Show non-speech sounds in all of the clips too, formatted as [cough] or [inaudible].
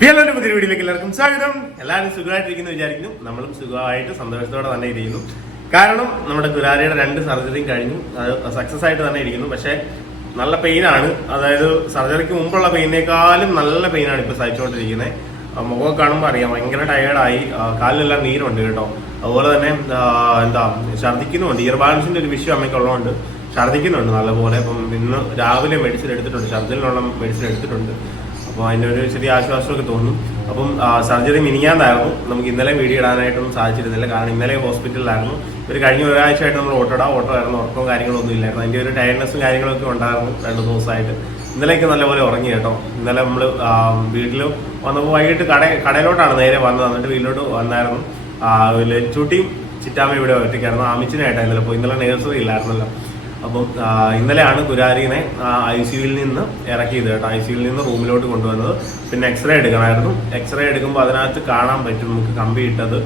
പിയലോന്റെ [laughs] പുതിയ വീഡിയോയിലേക്ക് എല്ലാവർക്കും സ്വാഗതം. എല്ലാവരും സുഖമായിട്ടിരിക്കുന്നു വിചാരിക്കുന്നു. നമ്മളും സുഖമായിട്ട് സന്തോഷത്തോടെ തന്നെ ഇരിക്കുന്നു. കാരണം നമ്മുടെ കുരാരിയുടെ രണ്ട് സർജറിയും കഴിഞ്ഞു. അത് സക്സസ് ആയിട്ട് തന്നെ ഇരിക്കുന്നു. പക്ഷേ നല്ല പെയിനാണ് അതായത് സർജറിക്ക് മുമ്പുള്ള പെയിനേക്കാളും നല്ല പെയിനാണ് ഇപ്പൊ സഹിച്ചുകൊണ്ടിരിക്കുന്നത്. മുഖം കാണുമ്പോൾ അറിയാം. ഭയങ്കര ടയേർഡായി കാലിലെല്ലാം നീരുണ്ട് കേട്ടോ. അതുപോലെ തന്നെ എന്താ ഛർദ്ദിക്കുന്നുണ്ട് ഇയർ ബാലൻസിന്റെ ഒരു വിഷയം അമ്മയ്ക്ക് ഉള്ളതുകൊണ്ട് ഛർദ്ദിക്കുന്നുണ്ട് നല്ലപോലെ. അപ്പം ഇന്ന് രാവിലെ മെഡിസിൻ എടുത്തിട്ടുണ്ട്. ഛർദ്ദിലുള്ള മെഡിസിൻ എടുത്തിട്ടുണ്ട്. അപ്പോൾ അതിന്റെ ഒരു ചെറിയ ആശ്വാസമൊക്കെ തോന്നും. അപ്പം സർജറി മിനിങ്ങാണ്ടായിരുന്നു നമുക്ക് ഇന്നലെ വീഡിയോ ഇടാനായിട്ടൊന്നും സാധിച്ചിരുന്നില്ല. കാരണം ഇന്നലെ ഹോസ്പിറ്റലിലായിരുന്നു. ഒരു കഴിഞ്ഞ ഒരാഴ്ചയായിട്ട് നമ്മൾ ഓട്ടോടാ ഓട്ടോ ആയിരുന്നു. ഉറക്കവും കാര്യങ്ങളൊന്നും ഇല്ലായിരുന്നു. അതിന്റെ ഒരു ടയർനെസ്സും കാര്യങ്ങളൊക്കെ ഉണ്ടായിരുന്നു രണ്ട് ദിവസമായിട്ട്. ഇന്നലെയൊക്കെ നല്ലപോലെ ഉറങ്ങി കേട്ടോ. ഇന്നലെ നമ്മൾ വീട്ടിൽ വന്നപ്പോൾ വൈകിട്ട് കട കടയിലോട്ടാണ് നേരെ വന്നത്. എന്നിട്ട് വീട്ടിലോട്ട് വന്നായിരുന്നു. ചൂട്ടിയും ചിറ്റാമ്മ ഇവിടെ ഒറ്റയ്ക്കായിരുന്നു. ആമിച്ചിനായിട്ടാ ഇന്നലെ പോയി. ഇന്നലെ നേഴ്സറി ഇല്ലായിരുന്നല്ലോ. അപ്പം ഇന്നലെയാണ് കുരാരിനെ ഐ സിയുവിൽ നിന്ന് ഇറക്കിയത് കേട്ടോ. ഐ സിയുവിൽ നിന്ന് റൂമിലോട്ട് കൊണ്ടുവന്നത്. പിന്നെ എക്സ്റേ എടുക്കണമായിരുന്നു. എക്സ്റേ എടുക്കുമ്പോൾ അതിനകത്ത് കാണാൻ പറ്റും നമുക്ക് കമ്പി ഇട്ടത്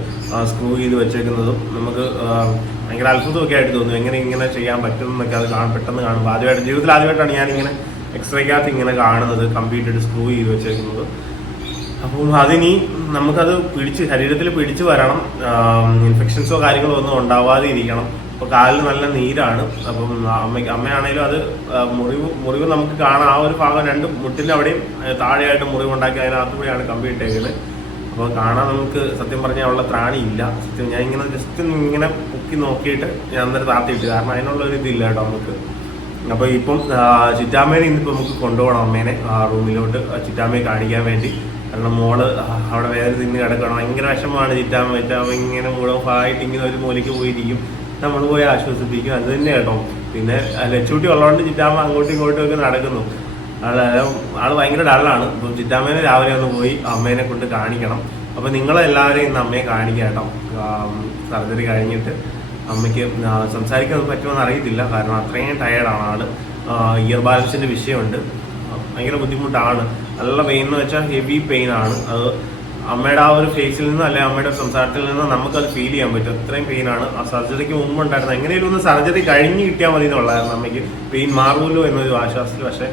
സ്ക്രൂ ചെയ്ത് വെച്ചേക്കുന്നതും. നമുക്ക് ഭയങ്കര അത്ഭുതമൊക്കെ ആയിട്ട് തോന്നും എങ്ങനെ ഇങ്ങനെ ചെയ്യാൻ പറ്റും എന്നൊക്കെ അത് കാണാൻ പെട്ടെന്ന് കാണുമ്പോൾ ആദ്യമായിട്ട് ജീവിതത്തിൽ ആദ്യമായിട്ടാണ് ഞാനിങ്ങനെ എക്സ്റേക്കകത്ത് ഇങ്ങനെ കാണുന്നത് കമ്പി ഇട്ടിട്ട് സ്ക്രൂ ചെയ്ത് വെച്ചേക്കുന്നത്. അപ്പം അതിനി നമുക്കത് പിടിച്ച് ശരീരത്തിൽ പിടിച്ചു വരണം. ഇൻഫെക്ഷൻസോ കാര്യങ്ങളോ ഒന്നും ഉണ്ടാവാതെ ഇരിക്കണം അപ്പൊ കാലിൽ നല്ല നീരാണ്. അപ്പം അമ്മയ്ക്ക് അമ്മയാണേലും അത് മുറിവ് മുറിവ് നമുക്ക് കാണാം. ആ ഒരു ഭാഗം രണ്ട് മുട്ടിന്റെ അവിടെയും താഴെയായിട്ട് മുറിവുണ്ടാക്കി അതിനകത്ത് കൂടിയാണ് കമ്പി ഇട്ടേക്കുന്നത്. അപ്പോൾ കാണാൻ നമുക്ക് സത്യം പറഞ്ഞാൽ ഉള്ള ത്രാണി ഇല്ല സത്യം ഞാൻ ഇങ്ങനെ ജസ്റ്റ് ഇങ്ങനെ പൊക്കി നോക്കിയിട്ട് ഞാൻ അന്നേരം താത്തിയിട്ട് കാരണം അതിനുള്ള ഒരു ഇതില്ല കേട്ടോ നമുക്ക്. അപ്പൊ ഇപ്പം ചിറ്റാമ്മേനെ ഇന്നിപ്പോ നമുക്ക് കൊണ്ടുപോകണം അമ്മേനെ ആ റൂമിലോട്ട് ചിറ്റാമ്മയെ കാണിക്കാൻ വേണ്ടി. കാരണം മോൾ അവിടെ വേറെ നിന്ന് കിടക്കണം ഭയങ്കര വിഷമമാണ് ചിറ്റാമ്മ ചിറ്റാമ്മ ഇങ്ങനെ മുഴപ്പായിട്ട് ഇങ്ങനെ ഒരു മൂലയ്ക്ക് പോയിരിക്കും. നമ്മൾ പോയി ആശ്വസിപ്പിക്കും. അത് തന്നെ കേട്ടോ. പിന്നെ ലച്ചുട്ടി ഉള്ളതുകൊണ്ട് ചിറ്റാമ്മ അങ്ങോട്ടും ഇങ്ങോട്ടും ഒക്കെ നടക്കുന്നു. ആൾ ആൾ ഭയങ്കര ഡള്ളാണ്. അപ്പം ചിറ്റാമ്മേനെ രാവിലെ ഒന്ന് പോയി അമ്മേനെ കൊണ്ട് കാണിക്കണം. അപ്പം നിങ്ങളെല്ലാവരെയും ഇന്ന് അമ്മയെ കാണിക്കാം കേട്ടോ. സർജറി കഴിഞ്ഞിട്ട് അമ്മയ്ക്ക് സംസാരിക്കാൻ പറ്റുമെന്ന് അറിയത്തില്ല. കാരണം അത്രയും ടയേർഡാണ് ആൾ. ഇയർ ബാലൻസിന്റെ വിഷയമുണ്ട്. ഭയങ്കര ബുദ്ധിമുട്ടാണ്. നല്ല പെയിൻ എന്ന് വെച്ചാൽ ഹെവി പെയിൻ ആണ്. അത് അമ്മയുടെ ആ ഒരു ഫേസിൽ നിന്ന് അല്ലെ അമ്മയുടെ സംസാരത്തിൽ നിന്ന് നമുക്കത് ഫീൽ ചെയ്യാൻ പറ്റും. അത്രയും പെയിൻ ആണ്. ആ സർജറിക്ക് മുമ്പ് ഉണ്ടായിരുന്നത് എങ്ങനെയും ഒന്ന് സർജറി കഴിഞ്ഞ് കിട്ടിയാൽ മതി എന്നുള്ളതായിരുന്നു അമ്മയ്ക്ക് പെയിൻ മാറുമല്ലോ എന്നൊരു ആശ്വാസത്തിൽ. പക്ഷേ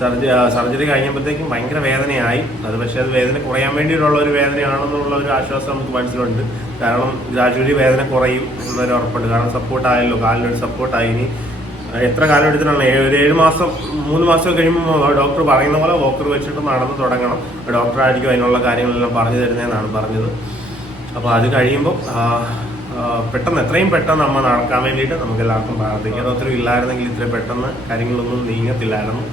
സർജറി സർജറി കഴിഞ്ഞപ്പോഴത്തേക്കും ഭയങ്കര വേദനയായി. അത് പക്ഷേ അത് വേദന കുറയാൻ വേണ്ടിയിട്ടുള്ള ഒരു വേദനയാണെന്നുള്ള ഒരു ആശ്വാസം നമുക്ക് മനസ്സിലുണ്ട്. കാരണം ഗ്രാജുവലി വേദന കുറയും എന്നൊരു ഉറപ്പുണ്ട്. കാരണം സപ്പോർട്ട് ആയല്ലോ കാലിനൊരു സപ്പോർട്ടായി ഇനി. എത്ര കാലം എടുത്തിട്ടാണ്? ഒരു ഏഴ് മാസം മൂന്ന് മാസം കഴിയുമ്പോൾ ഡോക്ടർ പറയുന്ന പോലെ വോക്കർ വെച്ചിട്ട് നടന്ന് തുടങ്ങണം. ഡോക്ടർ ആയിരിക്കും അതിനുള്ള കാര്യങ്ങളെല്ലാം പറഞ്ഞു തരുന്നതെന്നാണ് പറഞ്ഞത്. അപ്പോൾ അത് കഴിയുമ്പോൾ പെട്ടെന്ന് എത്രയും പെട്ടെന്ന് അമ്മ നടക്കാൻ വേണ്ടിയിട്ട് നമുക്ക് എല്ലാവർക്കും പ്രാർത്ഥിക്കാം ഒത്തിരി ഇല്ലായിരുന്നെങ്കിൽ ഇത്ര പെട്ടെന്ന് കാര്യങ്ങളൊന്നും നീങ്ങത്തില്ലായിരുന്നു.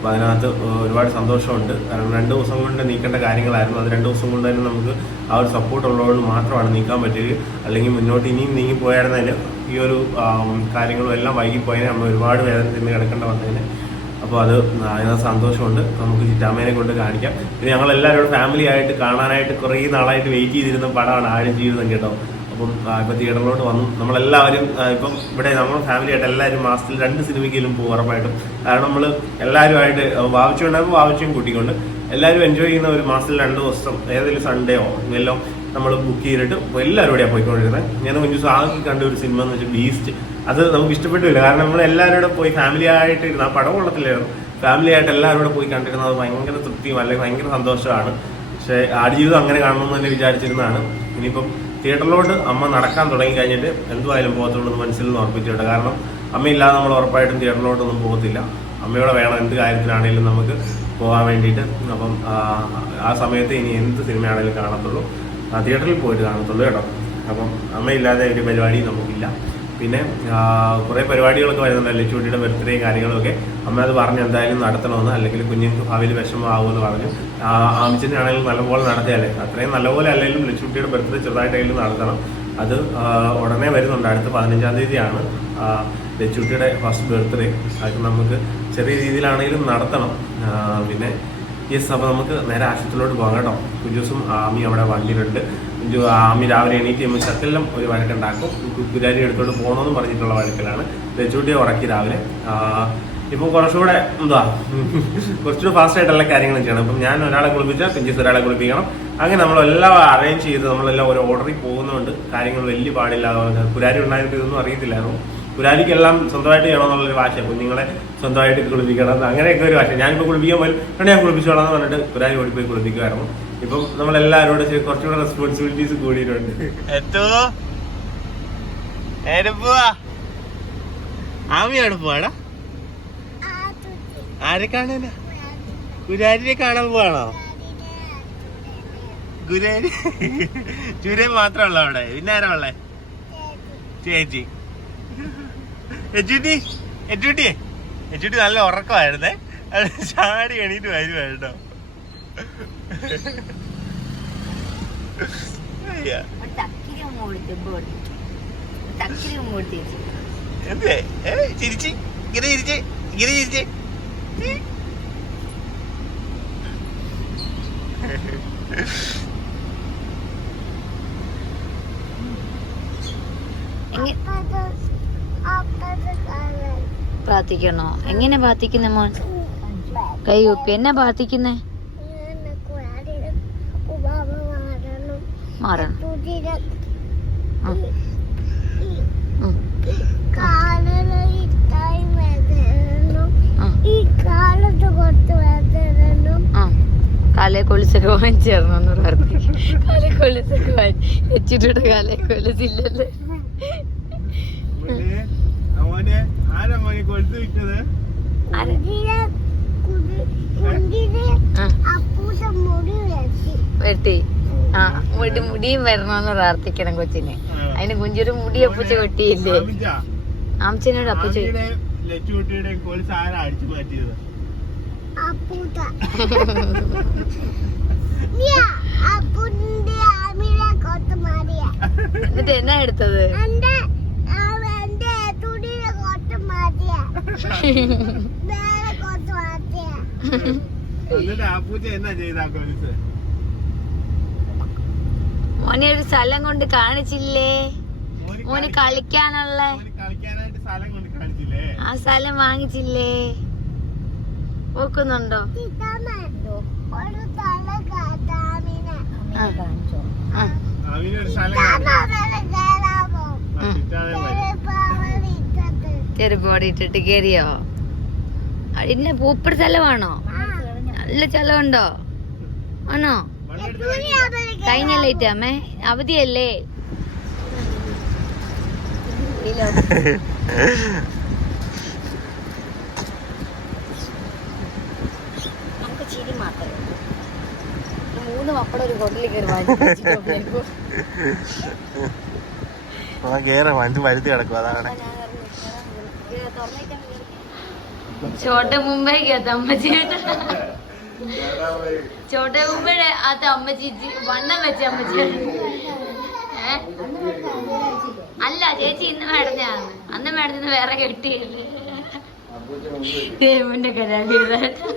അപ്പോൾ അതിനകത്ത് ഒരുപാട് സന്തോഷമുണ്ട്. കാരണം രണ്ട് ദിവസം കൊണ്ട് നീക്കേണ്ട കാര്യങ്ങളായിരുന്നു. അത് രണ്ട് ദിവസം കൊണ്ട് തന്നെ നമുക്ക് ആ ഒരു സപ്പോർട്ട് ഉള്ളതുകൊണ്ട് മാത്രമാണ് നീക്കാൻ പറ്റിയത് അല്ലെങ്കിൽ മുന്നോട്ട് ഇനിയും നീങ്ങി പോയായിരുന്നതിന് ഈ ഒരു കാര്യങ്ങളും എല്ലാം വൈകിപ്പോയതിനെ നമ്മൾ ഒരുപാട് വേദന തിന്ന് കിടക്കേണ്ട വന്നതിന്. അപ്പോൾ അത് അതിനകത്ത് സന്തോഷമുണ്ട്. നമുക്ക് ചിറ്റാമ്മേനെ കൊണ്ട് കാണിക്കാം. പിന്നെ ഞങ്ങൾ എല്ലാവരും ഫാമിലി ആയിട്ട് കാണാനായിട്ട് കുറേ നാളായിട്ട് വെയിറ്റ് ചെയ്തിരുന്ന പടമാണ് ആരും ജീവിതം കേട്ടോ. ഇപ്പം ഇപ്പൊ തിയേറ്ററിലോട്ട് വന്നു നമ്മളെല്ലാവരും ആ, ഇപ്പം ഇവിടെ നമ്മൾ ഫാമിലി ആയിട്ട് എല്ലാവരും മാസത്തിൽ രണ്ട് സിനിമയ്ക്കെങ്കിലും പോകും ഉറപ്പായിട്ടും. കാരണം നമ്മൾ എല്ലാവരുമായിട്ട് ഭാവിച്ചുണ്ടാകുമ്പോൾ വാവിച്ചും കൂട്ടിക്കൊണ്ട് എല്ലാവരും എൻജോയ് ചെയ്യുന്ന ഒരു മാസത്തിൽ രണ്ട് ദിവസം ഏതെങ്കിലും സൺഡേയോ എല്ലാം നമ്മൾ ബുക്ക് ചെയ്തിട്ട് എല്ലാവരും കൂടെയാണ് പോയിക്കൊണ്ടിരുന്നത് ഞാൻ കുഞ്ഞു ആകെ കണ്ട ഒരു സിനിമ എന്ന് വെച്ചാൽ ബീസ്റ്റ് അത് നമുക്ക് ഇഷ്ടപ്പെട്ടില്ല. കാരണം നമ്മൾ എല്ലാവരും പോയി ഫാമിലി ആയിട്ട് ഇരുന്ന് ആ പടം കൊള്ളത്തില്ലായിരുന്നു. ഫാമിലി ആയിട്ട് എല്ലാവരും പോയി കണ്ടിരുന്നത് ഭയങ്കര തൃപ്തിയും അല്ലെങ്കിൽ ഭയങ്കര സന്തോഷമാണ്. പക്ഷേ ആടുജീവിതം അങ്ങനെ കാണണമെന്ന് തന്നെ വിചാരിച്ചിരുന്നതാണ്. ഇനിയിപ്പം തിയേറ്ററിലോട്ട് അമ്മ നടക്കാൻ തുടങ്ങി കഴിഞ്ഞിട്ട് എന്തുമായാലും പോകത്തുള്ളൂ എന്ന് മനസ്സിൽ നിന്ന് ഉറപ്പിച്ചിട്ട് കാരണം അമ്മയില്ലാതെ നമ്മൾ ഉറപ്പായിട്ടും തിയേറ്ററിലോട്ടൊന്നും പോകത്തില്ല. അമ്മയോടെ വേണം എന്ത് കാര്യത്തിനാണെങ്കിലും നമുക്ക് പോകാൻ വേണ്ടിയിട്ട്. അപ്പം ആ, സമയത്ത് ഇനി എന്ത് സിനിമയാണെങ്കിലും കാണത്തുള്ളൂ. തിയേറ്ററിൽ പോയിട്ട് കാണത്തുള്ളൂ കേട്ടോ. അപ്പം അമ്മയില്ലാതെ ഒരു പരിപാടി നമുക്കില്ല. പിന്നെ കുറേ പരിപാടികളൊക്കെ വരുന്നുണ്ട്. ലച്ചുട്ടിയുടെ ബർത്ത്ഡേ കാര്യങ്ങളൊക്കെ. അമ്മ അത് പറഞ്ഞു എന്തായാലും നടത്തണമെന്ന് അല്ലെങ്കിൽ കുഞ്ഞുങ്ങൾക്ക് ഭാവിയിൽ വിഷമമാകുമെന്ന് പറഞ്ഞു. ആമിച്ചിന്റെ ആണെങ്കിലും നല്ലപോലെ നടത്തിയാലേ. അത്രയും നല്ലപോലെ അല്ലെങ്കിലും ലച്ചുട്ടിയുടെ ബർത്ത്ഡേ ചെറുതായിട്ടെങ്കിലും നടത്തണം. അത് ഉടനെ വരുന്നുണ്ട്. അടുത്ത പതിനഞ്ചാം തീയതിയാണ് ലച്ചുട്ടിയുടെ ഫസ്റ്റ് ബർത്ത്ഡേ. അത് നമുക്ക് ചെറിയ രീതിയിലാണെങ്കിലും നടത്തണം. പിന്നെ യെസ് അപ്പോൾ നമുക്ക് നേരെ ആശുപത്രിയിലോട്ട് പോകാം കേട്ടോ. കുഞ്ചൂസും ആമി അവിടെ വണ്ടിയിലുണ്ട്. ആമി രാവിലെ എണീറ്റ് ചെയ്യുമ്പോൾ ശക്കെല്ലാം ഒരു വഴക്കുണ്ടാക്കും. കുരാരി എടുത്തോണ്ട് പോകണമെന്ന് പറഞ്ഞിട്ടുള്ള വഴക്കിലാണ്. ലച്ചൂട്ടിയെ ഉറക്കി രാവിലെ. ഇപ്പൊ കുറച്ചുകൂടെ എന്താ കുറച്ചുകൂടെ ഫാസ്റ്റ് ആയിട്ടുള്ള എല്ലാ കാര്യങ്ങളും ചെയ്യണം. ഇപ്പം ഞാൻ ഒരാളെ കുളിപ്പിച്ചാൽ പിഞ്ചിസ് ഒരാളെ കുളിപ്പിക്കണം. അങ്ങനെ നമ്മളെല്ലാം അറേഞ്ച് ചെയ്ത് നമ്മളെല്ലാം ഒരു ഓർഡറിൽ പോകുന്നതുകൊണ്ട് കാര്യങ്ങൾ വലിയ പാടില്ലാതെ പുരാരി ഉണ്ടായിട്ട് ഇതൊന്നും അറിയത്തില്ലായിരുന്നു. പുരാരിക്കെല്ലാം സ്വന്തമായിട്ട് ചെയ്യണമെന്നുള്ളൊരു വാശ കുഞ്ഞുങ്ങളെ സ്വന്തമായിട്ട് കുളിപ്പിക്കണം അങ്ങനെയൊക്കെ ഒരു വാശ ഞാനിപ്പോൾ കുളിപ്പിക്കാൻ പോലും ഞാൻ കുളിപ്പിച്ചോളാം എന്ന് പറഞ്ഞിട്ട് പുരാരി ഓടി പോയി കുളിപ്പിക്കുമായിരുന്നു ഇപ്പം നമ്മളെല്ലാവരോടും കുറച്ചുകൂടെ റെസ്പോൺസിബിലിറ്റീസ് കൂടിയിട്ടുണ്ട്. ആമിയാണ് പോവാടാ ആരെ കാണാനാ? ഗുരാരിനെ കാണാൻ പോവാണോ? ഗുരാരി ചുരേ മാത്രമല്ല അവിടെ? പിന്നെ ആരാ ഉള്ളേ? ചേച്ചി. എച്ചുട്ടി എച്ചുട്ടി എച്ചുട്ടി നല്ല ഉറക്കമായിരുന്നേ. അത് ചാടി എണീറ്റ് മൂടി എന്തേ ഏ ചിരിച്ച്. ഇങ്ങനെ ചിരിച്ച്. ഇങ്ങനെ ചിരിച്ച്. പ്രാർത്ഥിക്കണോ? എങ്ങനെ പ്രാർത്ഥിക്കുന്ന മോൻ? കൈ ഉപ്പി എന്നെ പ്രാർത്ഥിക്കുന്നേ? മാറണം. കൊളിച്ചൊക്കെ കാലേ കൊലുസൊക്കെ വാങ്ങിച്ചേർന്നു പ്രാർത്ഥിക്കും. കാലേ കൊളിച്ചൊക്കെ വാങ്ങി വെച്ചിട്ടുണ്ട് കാലേ കൊലുസില്ലല്ലേ അവന് ആരാ മോനെ കൊടുത്തു വിട്ടത് വെട്ടി. ആ മുടി മുടിയും വരണമെന്ന് പ്രാർത്ഥിക്കണം കൊച്ചിന്. അതിന് കുഞ്ചൊരു മുടി അപ്പൂച്ച കൊട്ടിയില്ലേ ആമച്ചനോട് അപ്പൂച്ച [laughs] എന്നിട്ട് എന്നാ എടുത്തത്? എന്നിട്ട് അപ്പൂച്ച എന്നാ ചെയ്ത ആ കൊലുസ് [laughs] മോനെ ഒരു സ്ഥലം കൊണ്ട് കാണിച്ചില്ലേ? മോന് മോന് കളി- കളിക്കാനുള്ള? കളിക്കാനായിട്ട് സ്ഥലം കൊണ്ട് കാണിച്ചില്ലേ? ആ സ്ഥലം വാങ്ങിച്ചില്ലേ? പോക്കുന്നുണ്ടോ കാണിച്ചു. ആ, ചുറ്റാതെ കയറിയോ അതിന്റെ പൂപ്പർ സ്ഥലമാണോ നല്ല സ്ഥലമുണ്ടോ ആണോ. കഴിഞ്ഞല്ലേ ഇറ്റാമേ അവധിയല്ലേ? ചിരി മാത്രമേ മൂന്ന് മക്കളെ ഒരു ഹോട്ടലിൽ കയറി വാങ്ങി കേറാ വണ്ടി വഴുതി കിടക്കും അതാണ്. ചോട്ടെ മുംബൈക്ക് അത് അമ്മച്ചിയുടെ ചോട്ടെ മുംബൈയുടെ അത് അമ്മച്ചി വണ്ണം വെച്ച അമ്മച്ചി? അല്ല ചേച്ചി ഇന്ന് മേടഞ്ഞാണ് അന്ന് മേടഞ്ഞ വേറെ കെട്ടിയില്ലേ ദേവന്റെ പറയാമോ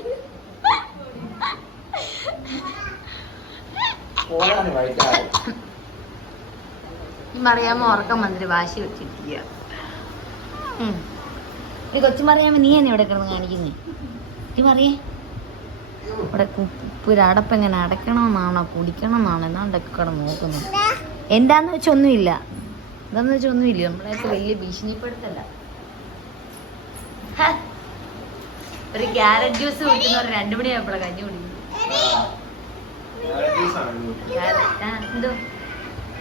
മറിയാമ്മ ഉറക്കം വന്നിട്ട് വാശി വെച്ചിരിക്കുക ഉം. ഈ കൊച്ചു മറിയാമ്മ നീ എന്നെ ഇവിടെ കിടന്ന് കാണിക്കുന്നേ. നീ മറിയേ ഇവിടെ ഉപ്പൊരടപ്പ് എങ്ങനെ അടയ്ക്കണമെന്നാണോ കുടിക്കണമെന്നാണോ എന്നാണ്ടൊക്കെ കിടന്ന് നോക്കുന്നത്. എന്താന്ന് വെച്ചൊന്നുമില്ല എന്താന്ന് വെച്ചൊന്നുമില്ല നമ്മളെയൊക്കെ വലിയ ഭീഷണിപ്പെടുത്തല്ല. ഒരു ക്യാരറ്റ് ജ്യൂസ് കുടിക്കുന്നവർ രണ്ടു മണിയായപ്പോഴാണ് കഞ്ഞി എന്തോ?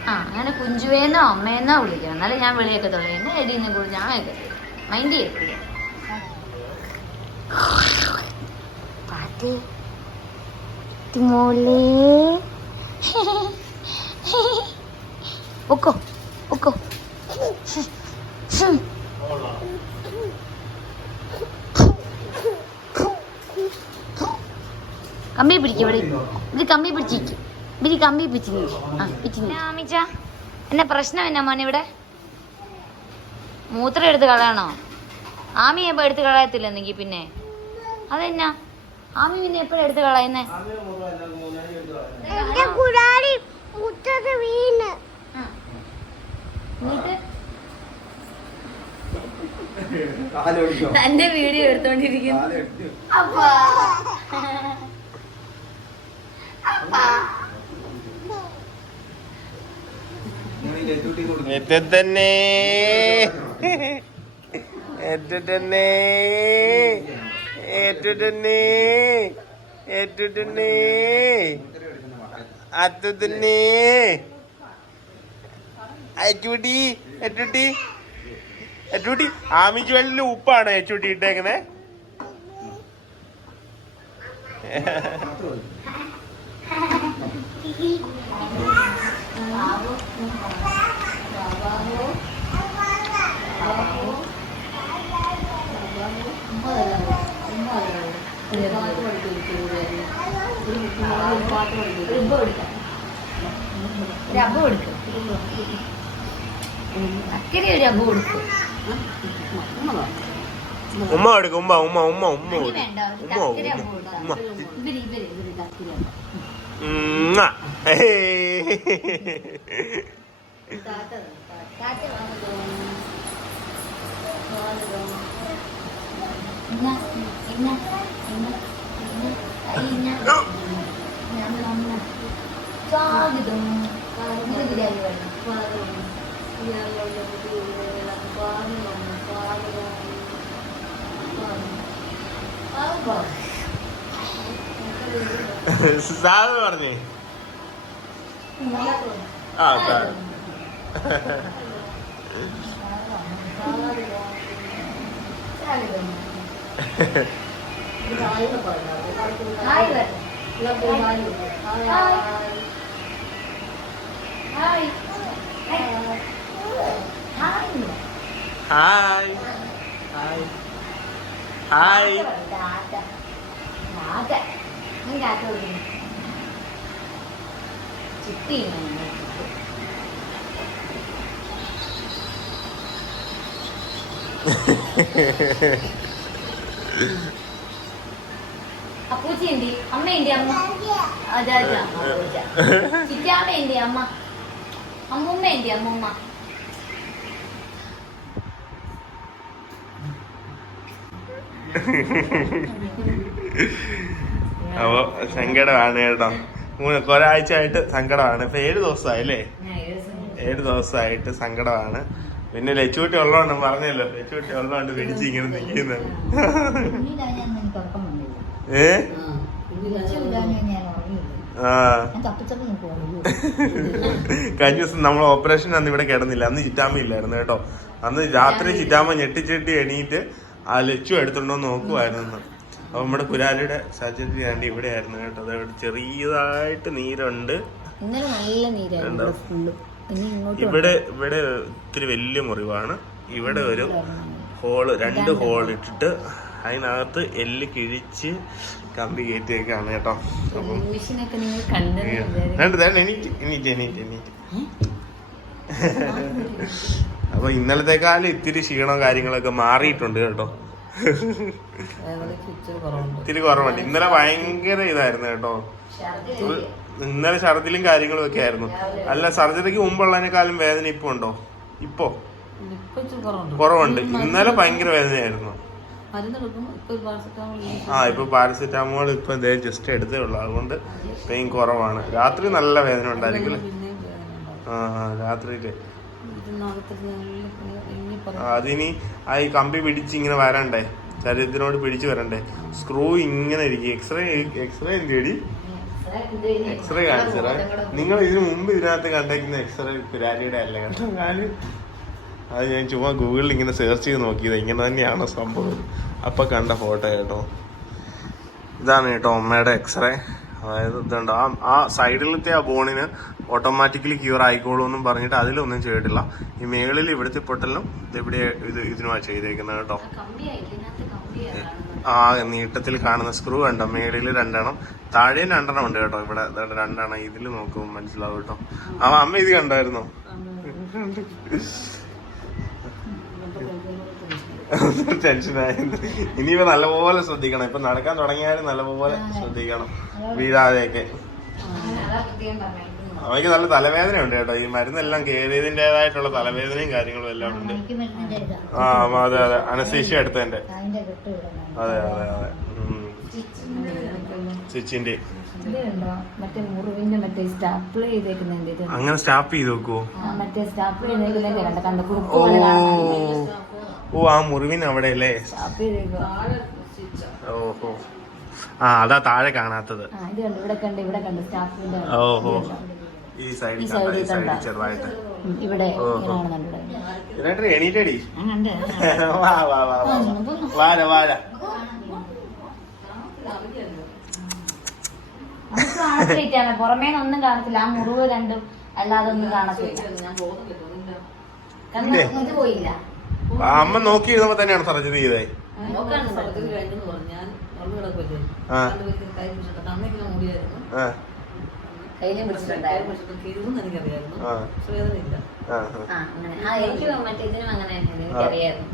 ആ അങ്ങനെ കുഞ്ചുവേന്നോ അമ്മേന്നോ വിളിക്കണം. എന്നാലും ഞാൻ വിളിയൊക്കെ തുടങ്ങി എന്നെ എടീനെ കുറിച്ച്? ഞാൻ മൈൻഡ് ചെയ്യത്തില്ല പാട്ട്. മോളേ ഒക്കോ ഒക്കോ കമ്പി പിടിക്കും ഇവിടെ. ഇത് കമ്പി പിടിച്ചിരിക്കും ഇവർ കമ്പി പിടിച്ചിരിക്കും ആ ആമിച്ച എന്നാ പ്രശ്നം എന്നാ മോനെ ഇവിടെ മൂത്രം എടുത്ത് കളയണോ? ആമി എപ്പോ എടുത്ത് കളയത്തില്ലെന്നെങ്കിൽ പിന്നെ? അതെന്നാ? ആമി പിന്നെ എപ്പോഴും എടുത്ത് കളയുന്നേ? തന്റെ വീഡിയോ എടുത്തോണ്ടിരിക്കുന്നു. തന്നെ. അപ്പാ അച്ചൂട്ടി എച്ചൂട്ടി എച്ചൂട്ടി വെള്ളിൽ ഉപ്പാണ് എച്ചൂട്ടി ഇട്ടേക്കുന്നേ ഒരു അബ്ബ കൊടുക്കും അക്കരെ ഒരു അബ്ബ കൊടുക്കും ഉമ്മ എടുക്കും ഉമ്മ ഉമ്മ ഉമ്മ. ഉമ്മ. ഉമ്മ. ഉമ്മ ഉമ്മ ഉമ്മ. ഏയ്. താത്ത ആ വന്നതോ വന്നതോ ഇന്ന ഇന്ന ഇന്ന ഇന്ന ഇന്ന ഞാൻ നമ്മ സ്വാഗതം ഇത് ബിരിയാണി വേണം സ്വാഗതം സാറ് പറഞ്ഞേ ആ സാർ ഹായ് ഹായ് ഹായ് അപ്പൂച്ചി അമ്മ അമ്മ. അതെ അതെ. അപ്പൂച്ച ചിറ്റാമ്മ ഉണ്ട് അമ്മ. അമ്മൂമ്മ ഉണ്ട് അമ്മൂമ്മ. അപ്പൊ സങ്കടമാണ് കേട്ടോ. മൂന്ന് ഒരാഴ്ച ആയിട്ട് സങ്കടമാണ്. ഇപ്പൊ ഏഴ് ദിവസമായില്ലേ? ഏഴ് ദിവസമായിട്ട് സങ്കടമാണ്. പിന്നെ ലച്ചുകൂട്ടി ഉള്ളതുകൊണ്ട് പറഞ്ഞല്ലോ ലച്ചുകൂട്ടി ഉള്ളതുകൊണ്ട് പിടിച്ചിങ്ങനെ നിൽക്കുന്നത് ഏ? കഴിഞ്ഞ ദിവസം നമ്മൾ ഓപ്പറേഷൻ അന്ന് ഇവിടെ കിടന്നില്ല. അന്ന് ചിറ്റാമ്മ ഇല്ലായിരുന്നു കേട്ടോ. അന്ന് രാത്രി ചിറ്റാമ്മ ഞെട്ടിച്ചെട്ടി എണീറ്റ് ആ ലച്ചു എടുത്തുണ്ടോ നോക്കുമായിരുന്നു അപ്പൊ നമ്മുടെ കുരാലിയുടെ സർജറി ഞാൻ ഇവിടെ ആയിരുന്നു കേട്ടോ അതവിടെ ചെറിയതായിട്ട് നീരുണ്ട്. ഇവിടെ ഇവിടെ ഇത്തിരി വലിയ മുറിവാണ്. ഇവിടെ ഒരു ഹോൾ രണ്ട് ഹോൾ ഇട്ടിട്ട് അതിനകത്ത് എല്ല് കിഴിച്ച് കമ്പി കയറ്റിയൊക്കെയാണ് കേട്ടോ. അപ്പം രണ്ട് തേണ്ട എണീറ്റ് എണീറ്റ് എണീറ്റ് എണീറ്റ്. അപ്പൊ ഇന്നലത്തെക്കാളും ഇത്തിരി ക്ഷീണവും കാര്യങ്ങളൊക്കെ മാറിയിട്ടുണ്ട് കേട്ടോ. ഇത്തിരി കുറവുണ്ട്. ഇന്നലെ ഭയങ്കര ഇതായിരുന്നു കേട്ടോ. ഇന്നലെ ഛർദിലും കാര്യങ്ങളും ഒക്കെ ആയിരുന്നു. അല്ല സർജറിക്ക് മുമ്പുള്ളതിനേക്കാളും വേദന ഇപ്പൊ ഉണ്ടോ? ഇപ്പോ? കുറവുണ്ട്. ഇന്നലെ ഭയങ്കര വേദനയായിരുന്നു. ആ ഇപ്പൊ പാരസെറ്റാമോൾ ഇപ്പൊ ഇതേ ജസ്റ്റ് എടുത്തേ ഉള്ളൂ. അതുകൊണ്ട് പെയിൻ കുറവാണ്. രാത്രി നല്ല വേദന ഉണ്ടായിരിക്കും ആ രാത്രിയിൽ. അതിനി ആ ഈ കമ്പി പിടിച്ച് ഇങ്ങനെ വരണ്ടേ? ശരീരത്തിനോട് പിടിച്ച് വരണ്ടേ? സ്ക്രൂ ഇങ്ങനെ ഇരിക്കും. എക്സ്റേ എക്സ്റേ എന്തിയടി? എക്സ്റേ കാണിച്ചറേ നിങ്ങൾ ഇതിനു മുമ്പ് ഇതിനകത്ത് കണ്ടേക്കുന്ന എക്സ്റേ പിരാരിയുടെ അല്ല? കേട്ടോ ഞാൻ അത് ഞാൻ ചുമ്മാ ഗൂഗിളിൽ ഇങ്ങനെ സെർച്ച് ചെയ്ത് നോക്കിയത്. ഇങ്ങനെ തന്നെയാണ് സംഭവം. അപ്പൊ കണ്ട ഫോട്ടോ കേട്ടോ. ഇതാണ് കേട്ടോ അമ്മയുടെ എക്സ്റേ അതായത് ഇതുണ്ട്. ആ ആ സൈഡിലത്തെ ആ ബോണിന് ഓട്ടോമാറ്റിക്കലി ക്യൂർ ആയിക്കോളൂ എന്നും പറഞ്ഞിട്ട് അതിലൊന്നും ചെയ്തിട്ടില്ല. ഈ മേളിൽ ഇവിടുത്തെ പൊട്ടലിനും ഇവിടെ ഇത് ഇതിനുമാ ചെയ്തേക്കുന്നത് കേട്ടോ. ആ നീട്ടത്തിൽ കാണുന്ന സ്ക്രൂ കണ്ടോ? മേളിൽ രണ്ടെണ്ണം താഴെയും രണ്ടെണ്ണം ഉണ്ട് കേട്ടോ. ഇവിടെ രണ്ടെണ്ണം. ഇതിൽ നോക്കുമ്പോൾ മനസ്സിലാവും കേട്ടോ. ആ അമ്മ ഇത് കണ്ടായിരുന്നോ? [laughs] ടെൻഷനായി ഇനിയിപ്പോ നല്ലപോലെ ശ്രദ്ധിക്കണം. ഇപ്പൊ നടക്കാൻ തുടങ്ങിയാലും നല്ലപോലെ ശ്രദ്ധിക്കണം. വീഴാതെയൊക്കെ. അവയ്ക്ക് നല്ല തലവേദന ഉണ്ട് കേട്ടോ. ഈ മരുന്നെല്ലാം കയറിയതിന്റെതായിട്ടുള്ള തലവേദനയും കാര്യങ്ങളും എല്ലാം ഉണ്ട്. ആ അതെ അതെ. അനസ്തീഷ്യ എടുത്തതിന്റെ അതെ അതെ അതെ. സ്റ്റിച്ചിന്റെ അങ്ങനെ സ്റ്റാപ്പ് ചെയ്ത് നോക്കുവോ മറ്റേ കുറുക്ക് ഓ. ഓ ആ മുറിവിന് അവിടെ അല്ലേ ഓഹോ. ആ അതാ താഴെ കാണാത്തത്. ആ ഇത് കണ്ട് ഇവിടെ കണ്ട് ഇവിടെ കണ്ട് ഓഹോ. ഈ സൈഡിൽ സൈഡിൽ ചെറുതായിട്ട്. ഇവിടെ എണീറ്റടി. ഞാൻ കണ്ട്. [laughs] വാ വാ വാ വാ. വാര വാര. പുറമേന്നൊന്നും കാണത്തില്ല. പുറമേ ഒന്നും കാണത്തില്ല. ആ മുറിവ് രണ്ടും അല്ലാതെ ഒന്നും കാണത്തില്ല. പോയില്ല. അമ്മ നോക്കിയിരുന്നപ്പോ തന്നെയാണ് സർജറി ചെയ്തേ കയ്യിലും പിടിച്ചിട്ടുണ്ടായിരുന്നു. എനിക്ക് മറ്റേ ഇതിനും അങ്ങനെ എനിക്കറിയായിരുന്നു.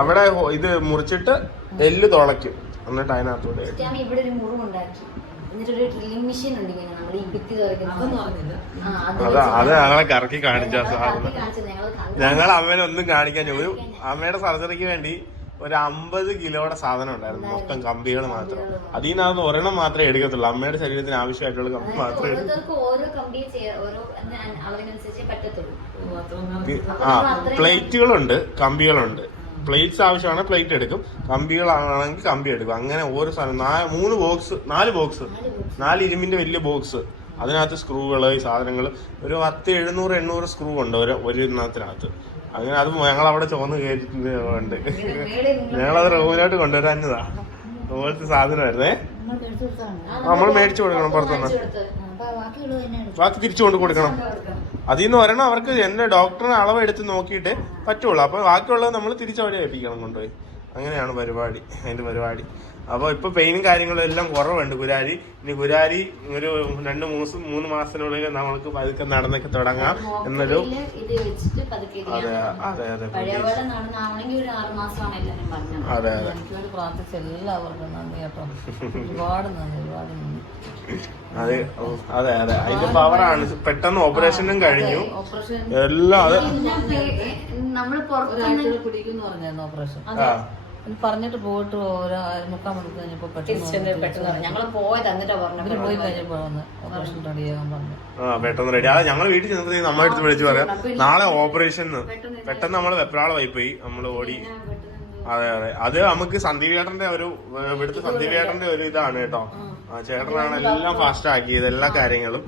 അവിടെ ഇത് മുറിച്ചിട്ട് എല്ല് തുളയ്ക്കും. എന്നിട്ട് അതിനകത്തൂടെ ഇവിടെ ഒരു മുറിവുണ്ടാക്കി. എന്നിട്ടൊരു ഡ്രില്ലിംഗ് മെഷീൻ ഉണ്ട് ഇങ്ങനെ നമ്മൾ ഈ ഭിത്തി തുറക്കുന്ന ആ, അത് അത് ഞങ്ങളെ കറക്കി കാണിച്ച. ഞങ്ങൾ അമ്മേനെ ഒന്നും കാണിക്കാൻ ഒരു അമ്മയുടെ സർജറിക്ക് വേണ്ടി ഒരു അമ്പത് കിലോയുടെ സാധനം ഉണ്ടായിരുന്നു. മൊത്തം കമ്പികൾ മാത്രം. അതിൽ നിന്ന് ഒരെണ്ണം മാത്രമേ എടുക്കത്തുള്ളൂ. അമ്മയുടെ ശരീരത്തിന് ആവശ്യമായിട്ടുള്ള കമ്പി മാത്രമേ ആ പ്ലേറ്റുകളുണ്ട് കമ്പികളുണ്ട്. പ്ലേറ്റ്സ് ആവശ്യമാണ് പ്ലേറ്റ് എടുക്കും. കമ്പികളാണെങ്കിൽ കമ്പി എടുക്കും. അങ്ങനെ ഓരോ സാധനം മൂന്ന് ബോക്സ് നാല് ബോക്സ് നാല് ഇരുമ്പിന്റെ വലിയ ബോക്സ് അതിനകത്ത് സ്ക്രൂകൾ ഈ സാധനങ്ങൾ ഒരു പത്ത് എഴുന്നൂറ് എണ്ണൂറ് സ്ക്രൂ ഉണ്ട് ഒരു ഒരു അങ്ങനെ അത് ഞങ്ങൾ അവിടെ ചോന്ന് കയറ്റിട്ടുണ്ട് ഞങ്ങളത് റൂമിലോട്ട് കൊണ്ടുവരാഞ്ഞതാ. അതുപോലത്തെ സാധനമായിരുന്നേ. നമ്മൾ മേടിച്ചു കൊടുക്കണം പുറത്തുനിന്ന്. ബാക്കി തിരിച്ചു കൊണ്ട് കൊടുക്കണം. അതിൽ നിന്ന് ഒരെണ്ണം അവർക്ക് എന്റെ ഡോക്ടറിന് അളവെടുത്ത് നോക്കിയിട്ട് പറ്റുള്ളൂ. അപ്പൊ ബാക്കിയുള്ളത് നമ്മൾ തിരിച്ചവരെ ഏൽപ്പിക്കണം കൊണ്ടുപോയി. അങ്ങനെയാണ് പരിപാടി അതിന്റെ പരിപാടി. അപ്പോൾ ഇപ്പൊ പെയിനും കാര്യങ്ങളും എല്ലാം കുറവുണ്ട് ഗുരാരി ഇനി ഗുരാരി ഒരു രണ്ട് മൂന്ന് മൂന്ന് മാസത്തിനുള്ളിൽ നമ്മൾക്ക് പതുക്കെ നടന്നൊക്കെ തുടങ്ങാം എന്നൊരു അതെ അതെ അതെ അതെ അതെ. എനിക്ക് പ്രാർത്ഥിച്ച എല്ലാവർക്കും നന്ദി നന്ദി അതെ അതെ അതെ. അതിന്റെ പവറാണ് പെട്ടെന്ന് ഓപ്പറേഷനും കഴിഞ്ഞു. എല്ലാം അത്. നമ്മൾ ഓപ്പറേഷൻ പറഞ്ഞിട്ട് പോയിട്ട് ഒരു മുക്കാൽ മണിക്കൂർ കഴിഞ്ഞപ്പോ പെട്ടെന്ന് പറഞ്ഞു. പോയത് എന്നിട്ടാ പോയി ഓപ്പറേഷൻ റെഡിയാകാൻ പറഞ്ഞു. ആ പെട്ടെന്ന് റെഡി അതെ ഞങ്ങൾ വീട്ടിൽ ചെന്നപ്പോഴത്തേക്ക് നമ്മളെ അടുത്ത് വിളിച്ച് പറയാം. നാളെ ഓപ്പറേഷൻ പെട്ടെന്ന് നമ്മൾ വെപ്രാളമായി പോയി. നമ്മൾ ഓടി. അതെ അതെ. അത് നമുക്ക് സന്ദീപ് ഏട്ടന്റെ ഒരു ഇവിടുത്തെ സന്ദീപ് ഏട്ടന്റെ ഒരു ഇതാണ് കേട്ടോ. ചേട്ടനാണ് എല്ലാം ഫാസ്റ്റ് ആക്കിയത് എല്ലാ കാര്യങ്ങളും.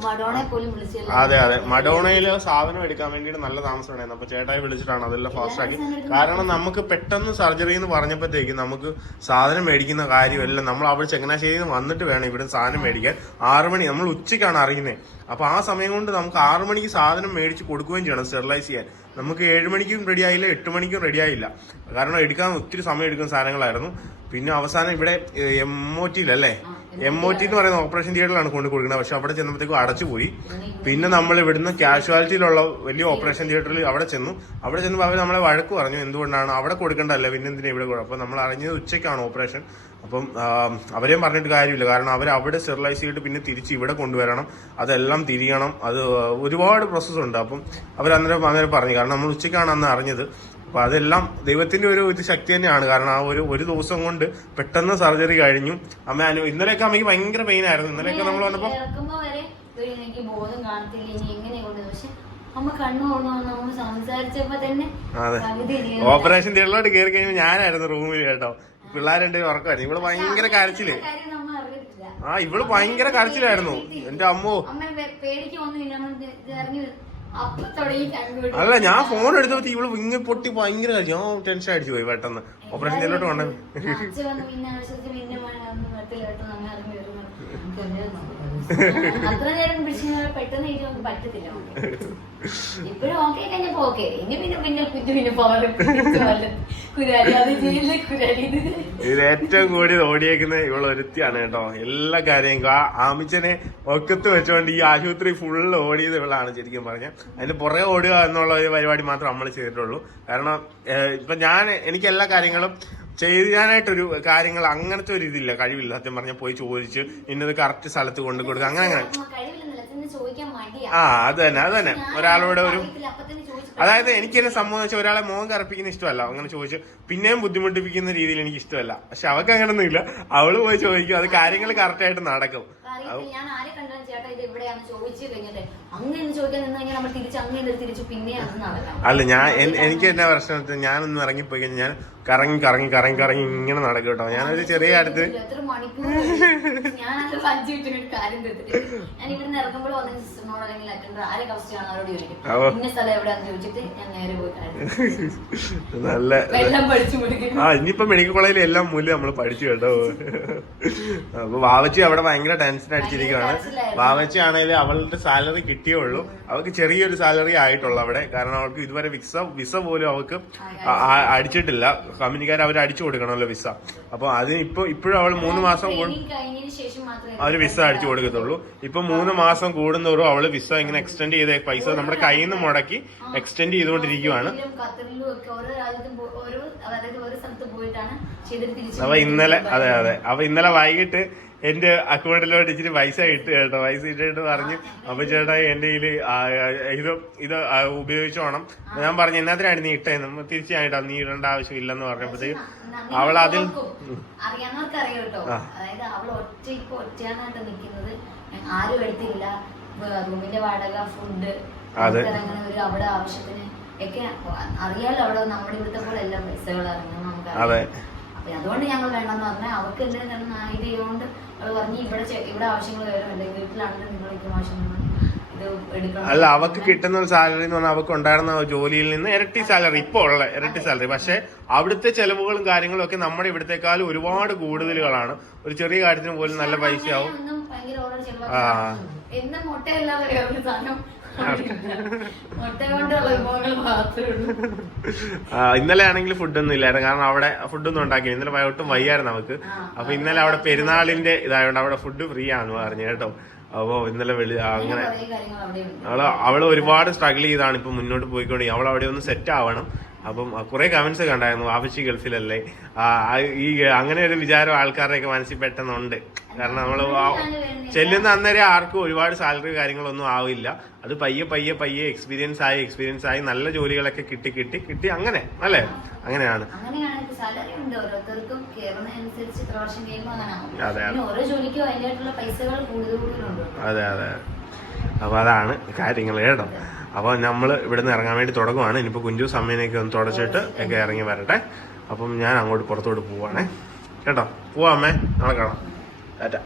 അതെ അതെ. മഡോണയിൽ സാധനം എടുക്കാൻ വേണ്ടിയിട്ട് നല്ല താമസം ഉണ്ടായിരുന്നു അപ്പൊ ചേട്ടായി വിളിച്ചിട്ടാണ് അതെല്ലാം ഫാസ്റ്റ് ആക്കി. കാരണം നമുക്ക് പെട്ടെന്ന് സർജറി എന്ന് പറഞ്ഞപ്പോഴത്തേക്ക് നമുക്ക് സാധനം മേടിക്കുന്ന കാര്യമല്ല നമ്മൾ അവിടെ ചങ്ങനാശ്ശേരിയിൽ നിന്ന് വന്നിട്ട് വേണം ഇവിടെ സാധനം മേടിക്കാൻ. ആറു മണി നമ്മൾ ഉച്ചയ്ക്കാണ് അറിയുന്നത് അപ്പൊ ആ സമയം കൊണ്ട് നമുക്ക് ആറു മണിക്ക് സാധനം മേടിച്ച് കൊടുക്കുകയും ചെയ്യണം സ്റ്റെറിലൈസ് ചെയ്യാൻ. നമുക്ക് ഏഴ് മണിക്കും റെഡി ആയില്ല എട്ട് മണിക്കും റെഡി ആയില്ല. കാരണം എടുക്കാൻ ഒത്തിരി സമയം എടുക്കുന്ന സാധനങ്ങളായിരുന്നു. പിന്നെ അവസാനം ഇവിടെ എം ഒ ടിയിലല്ലേ എം ഒ ടി എന്ന് പറയുന്ന ഓപ്പറേഷൻ തിയേറ്ററിലാണ് കൊണ്ട് കൊടുക്കുന്നത്. പക്ഷെ അവിടെ ചെന്നപ്പോഴത്തേക്കും അടച്ചുപോയി പിന്നെ നമ്മൾ ഇവിടുന്ന് കാഷ്വാലിറ്റിയിലുള്ള വലിയ ഓപ്പറേഷൻ തിയേറ്ററിൽ അവിടെ ചെന്നു. അവിടെ ചെന്നപ്പോൾ അവർ നമ്മളെ വഴക്ക് പറഞ്ഞു. എന്തുകൊണ്ടാണ്? അവിടെ കൊടുക്കേണ്ടല്ലോ? പിന്നെ എന്തിനാ ഇവിടെ കൊടുക്കും അപ്പോൾ നമ്മൾ അറിഞ്ഞത് ഉച്ചയ്ക്കാണ് ഓപ്പറേഷൻ അപ്പം അവരെയും പറഞ്ഞിട്ട് കാര്യമില്ല. കാരണം അവർ അവിടെ സ്റ്റെറിലൈസ് ചെയ്തിട്ട് പിന്നെ തിരിച്ച് ഇവിടെ കൊണ്ടുവരണം. അതെല്ലാം തിരിയണം. അത് ഒരുപാട് പ്രോസസ്സുണ്ട് അപ്പം അവർ അന്നേരം അന്നേരം പറഞ്ഞു. കാരണം നമ്മൾ ഉച്ചയ്ക്കാണ് അന്ന് അറിഞ്ഞത്. അപ്പൊ അതെല്ലാം ദൈവത്തിന്റെ ഒരു ഇത് ശക്തി തന്നെയാണ്. കാരണം ആ ഒരു ഒരു ദിവസം കൊണ്ട് പെട്ടെന്ന് സർജറി കഴിഞ്ഞു. അമ്മ അനു ഇന്നലെയൊക്കെ അമ്മയ്ക്ക് ഭയങ്കര പെയിൻ ആയിരുന്നു. ഇന്നലെയൊക്കെ നമ്മൾ വന്നപ്പോ അതെ. ഓപ്പറേഷൻ തിയേറ്ററിലോട്ട് കയറി കഴിഞ്ഞാൽ ഞാനായിരുന്നു റൂമിൽ കേട്ടോ. പിള്ളേരുടെ ഉറക്കമായിരുന്നു. ഇവൾ ഭയങ്കര കരച്ചിൽ. ആ ഇവൾ ഭയങ്കര കരച്ചിലായിരുന്നു. എന്റെ അമ്മോ. അമ്മ അല്ല ഞാൻ ഫോൺ എടുത്തപ്പോ ഇവൾ ഇങ്ങനെ പൊട്ടി ഭയങ്കര ഞാൻ ടെൻഷൻ അടിച്ചു പോയി പെട്ടെന്ന്. ഓപ്പറേഷൻ തിയേറ്ററിലോട്ട് കൊണ്ടു അത്ര നേരം പെട്ടെന്ന് ഇനി പിന്നെ പിന്നെ ഇത്? ഏറ്റവും കൂടി ഓടിയേക്കുന്ന ഇവൾ ഒരുത്തിയാണ് കേട്ടോ. എല്ലാ കാര്യവും ആമിച്ചനെ ഒക്കത്ത് വെച്ചുകൊണ്ട് ഈ ആശുപത്രി ഫുള്ള് ഓടിയത് ഇവളാണ് ശരിക്കും പറഞ്ഞ. അതിന്റെ പുറകെ ഓടുക എന്നുള്ള ഒരു പരിപാടി മാത്രം നമ്മൾ ചെയ്തിട്ടുള്ളൂ. കാരണം ഇപ്പൊ ഞാൻ എനിക്ക് എല്ലാ കാര്യങ്ങളും ചെയ്യാനായിട്ടൊരു കാര്യങ്ങൾ അങ്ങനത്തെ ഒരു ഇതില്ല. കഴിവില്ല. സത്യം പറഞ്ഞാൽ പോയി ചോദിച്ച് ഇന്നത് കറക്റ്റ് സ്ഥലത്ത് കൊണ്ടു കൊടുക്കുക അങ്ങനെ അങ്ങനെ. ആ അത് തന്നെ അത് തന്നെ ഒരാളോട് ഒരു അതായത് എനിക്ക് എന്നെ സമ്മതിച്ച ഒരാളെ മോഹം കറപ്പിക്കുന്ന ഇഷ്ടമല്ല. അങ്ങനെ ചോദിച്ചു പിന്നെയും ബുദ്ധിമുട്ടിപ്പിക്കുന്ന രീതിയിൽ എനിക്ക് ഇഷ്ടമല്ല. പക്ഷെ അവൾക്ക് അങ്ങനൊന്നും ഇല്ല. അവൾ പോയി ചോദിക്കും. അത് കാര്യങ്ങൾ കറക്റ്റായിട്ട് നടക്കും. അറിയത്തില്ല ഞാൻ ആരെ കണ്ടാലും ചേട്ടാ ഇത് എവിടെയാന്ന് ചോദിച്ചു കഴിഞ്ഞിട്ട് അങ്ങനെ ചോദിക്കാൻ നിന്ന് കഴിഞ്ഞാൽ നമ്മൾ തിരിച്ച് അങ്ങനെ തിരിച്ച് പിന്നെ അത് നടക്കാം അല്ല ഞാൻ എനിക്ക് എന്നാ പ്രശ്നം വെച്ചാൽ ഞാനൊന്ന് ഇറങ്ങിപ്പോയി കഴിഞ്ഞാൽ ഞാൻ കറങ്ങി കറങ്ങി കറങ്ങി കറങ്ങി ഇങ്ങനെ നടക്കും കേട്ടോ. ഞാനൊരു ചെറിയ അടുത്ത് എത്ര മണിക്കൂർ ഞാനത് അഞ്ചു മിനിറ്റ് കാര്യം തീർത്തിട്ട് ഞാൻ ഇവിടുന്ന് ഇറങ്ങുമ്പോൾ വന്ന സിസ്റ്ററിനോട് അല്ലെങ്കിൽ അറ്റൻഡർ ആരെ അവരോട് ചോദിക്കും. അവ. ഇന്ന സ്ഥലം എവിടെയാന്ന് ചോദിച്ചിട്ട് ഞാൻ നേരെ പോയി നല്ല എല്ലാം പഠിച്ചു ആ ഇനിയിപ്പോ മെഡിക്കൽ കോളേജിൽ എല്ലാം മൂല്യം നമ്മൾ പഠിച്ചു കേട്ടോ. അപ്പൊ വാവച്ചി അവിടെ ഭയങ്കര ടെൻഷൻ അടിച്ചിരിക്കുകയാണ് വാവച്ചി ആണെങ്കിൽ അവളുടെ സാലറി കിട്ടിയുള്ളൂ. അവൾക്ക് ചെറിയൊരു സാലറി ആയിട്ടുള്ളൂ അവിടെ. കാരണം അവൾക്ക് ഇതുവരെ വിസ വിസ പോലും അവൾക്ക് അടിച്ചിട്ടില്ല. കമ്പനിക്കാർ അവർ അടിച്ചു കൊടുക്കണമല്ലോ വിസ. അപ്പൊ അതിന് ഇപ്പൊ ഇപ്പോഴും അവൾ മൂന്ന് മാസം അവർ വിസ അടിച്ചു കൊടുക്കത്തുള്ളൂ. ഇപ്പൊ മൂന്ന് മാസം കൂടുന്നവരും അവൾ വിസ ഇങ്ങനെ എക്സ്റ്റെൻഡ് ചെയ്ത പൈസ നമ്മുടെ കയ്യിൽ നിന്ന് മുടക്കി എക്സ്റ്റെൻഡ് ചെയ്തുകൊണ്ടിരിക്കുവാണ്. അപ്പൊ ഇന്നലെ അതെ അതെ. അപ്പൊ ഇന്നലെ വൈകിട്ട് എന്റെ അക്കൗണ്ടിലോട്ട് ഇച്ചിരി പൈസ ഇട്ട് കേട്ടോ. പൈസ ഇട്ടിട്ട് പറഞ്ഞു അപ്പൊ ചേട്ടാ എന്റെ ഇതിൽ ഇത് ഇത് ഉപയോഗിച്ചോണം ഞാൻ പറഞ്ഞു എന്നാത്തിനാണ് നീ ഇട്ടേന്ന്? തീർച്ചയായിട്ടും നീ ഇടേണ്ട ആവശ്യം ഇല്ലെന്ന് പറഞ്ഞപ്പോഴത്തേക്ക് അവൾ അതിൽ കേട്ടോ അതായത് അവൾ ഒറ്റ ഇപ്പൊ ഒറ്റയാനായിട്ട് നിൽക്കുന്നത്. ആരും എടുത്തില്ല. റൂമിന്റെ വാടക ഫുഡ് അതെ. അങ്ങനെ ഒരു അവിടെ ആവശ്യത്തിന് ഒക്കെ അറിയാലോ അവിടെ നമ്മുടെ ഇവിടുത്തെ പോലെ എല്ലാ പൈസകൾ ഇറങ്ങുന്നത് നമുക്ക് അതെ. അപ്പൊ അതുകൊണ്ട് ഞങ്ങൾ വേണ്ടെന്ന് പറഞ്ഞാൽ അവർക്ക് എന്തെങ്കിലും ഇത് ഇവിടെ ഇവിടെ ആവശ്യങ്ങൾ വരുന്നുണ്ട് വീട്ടിലാണെങ്കിൽ നിങ്ങൾക്ക് ആവശ്യങ്ങൾ ഇത് അല്ല അവക്ക് കിട്ടുന്ന ഒരു സാലറി എന്ന് പറഞ്ഞാൽ അവക്ക് ഉണ്ടായിരുന്ന ജോലിയിൽ നിന്ന് ഇരട്ടി സാലറി ഇപ്പോൾ ഉള്ള ഇരട്ടി സാലറി. പക്ഷെ അവിടുത്തെ ചെലവുകളും കാര്യങ്ങളും ഒക്കെ നമ്മുടെ ഇവിടത്തെക്കാളും ഒരുപാട് കൂടുതലുകളാണ്. ഒരു ചെറിയ കാര്യത്തിന് പോലും നല്ല പൈസ ആവും ആ. ഇന്നലെ ആണെങ്കിൽ ഫുഡൊന്നും ഇല്ലായിരുന്നു. കാരണം അവിടെ ഫുഡൊന്നും ഉണ്ടാക്കി ഇന്നലെ ഒട്ടും വയ്യായിരുന്നു നമുക്ക്. അപ്പൊ ഇന്നലെ അവിടെ പെരുന്നാളിന്റെ ഇതായതുകൊണ്ട് അവിടെ ഫുഡ് ഫ്രീ ആണെന്ന് പറഞ്ഞു കേട്ടോ. അപ്പോ ഇന്നലെ വെളി അങ്ങനെ അവൾ അവൾ ഒരുപാട് സ്ട്രഗിൾ ചെയ്താണ് ഇപ്പൊ മുന്നോട്ട് പോയിക്കൊണ്ടി അവൾ അവിടെ ഒന്ന് സെറ്റ് ആവണം. അപ്പം കുറെ കമന്റ്സ് കണ്ടായിരുന്നു ആവശ്യ ഗൾഫിലല്ലേ? ഈ അങ്ങനെ ഒരു വിചാരം ആൾക്കാരുടെയൊക്കെ മനസ്സിൽ പെട്ടെന്നുണ്ട്. കാരണം നമ്മൾ ചെല്ലുന്ന അന്നേരം ആർക്കും ഒരുപാട് സാലറി കാര്യങ്ങളൊന്നും ആവില്ല. അത് പയ്യെ പയ്യെ പയ്യെ എക്സ്പീരിയൻസ് ആയി എക്സ്പീരിയൻസ് ആയി നല്ല ജോലികളൊക്കെ കിട്ടി കിട്ടി കിട്ടി അങ്ങനെ അല്ലേ? അങ്ങനെയാണ്. അതെ, അതെ. അതെ അതെ അപ്പൊ അതാണ് കാര്യങ്ങൾ കേട്ടോ. അപ്പൊ നമ്മൾ ഇവിടെ നിന്ന് ഇറങ്ങാൻ വേണ്ടി തുടങ്ങുവാണ്. ഇനിയിപ്പോ കുഞ്ചു സമയനൊക്കെ ഒന്ന് തുടച്ചിട്ട് ഒക്കെ ഇറങ്ങി വരട്ടെ. അപ്പം ഞാൻ അങ്ങോട്ട് പുറത്തോട്ട് പോവാണേ. കേട്ടോ? പോവാമേ അമ്മേ. നാളെ കാണാം. ടാറ്റ.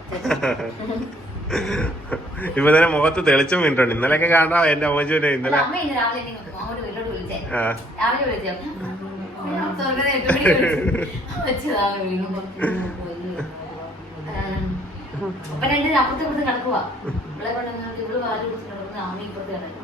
ഇപ്പൊ തന്നെ മുഖത്ത് തെളിച്ചം വീണിട്ടുണ്ട്. ഇന്നലെയൊക്കെ കാണാം എന്റെ അമ്മച്ചുവിനെ ഇന്നലെ. അപ്പൊ രണ്ടും അപ്പുറത്ത് ഇപ്പുറത്ത് കിടക്കുവാ. ഇവിടെ ഇവൾ പാൽ കുടിച്ച് കിടക്കുന്ന. ആമി ഇപ്പുറത്ത് കിടക്കും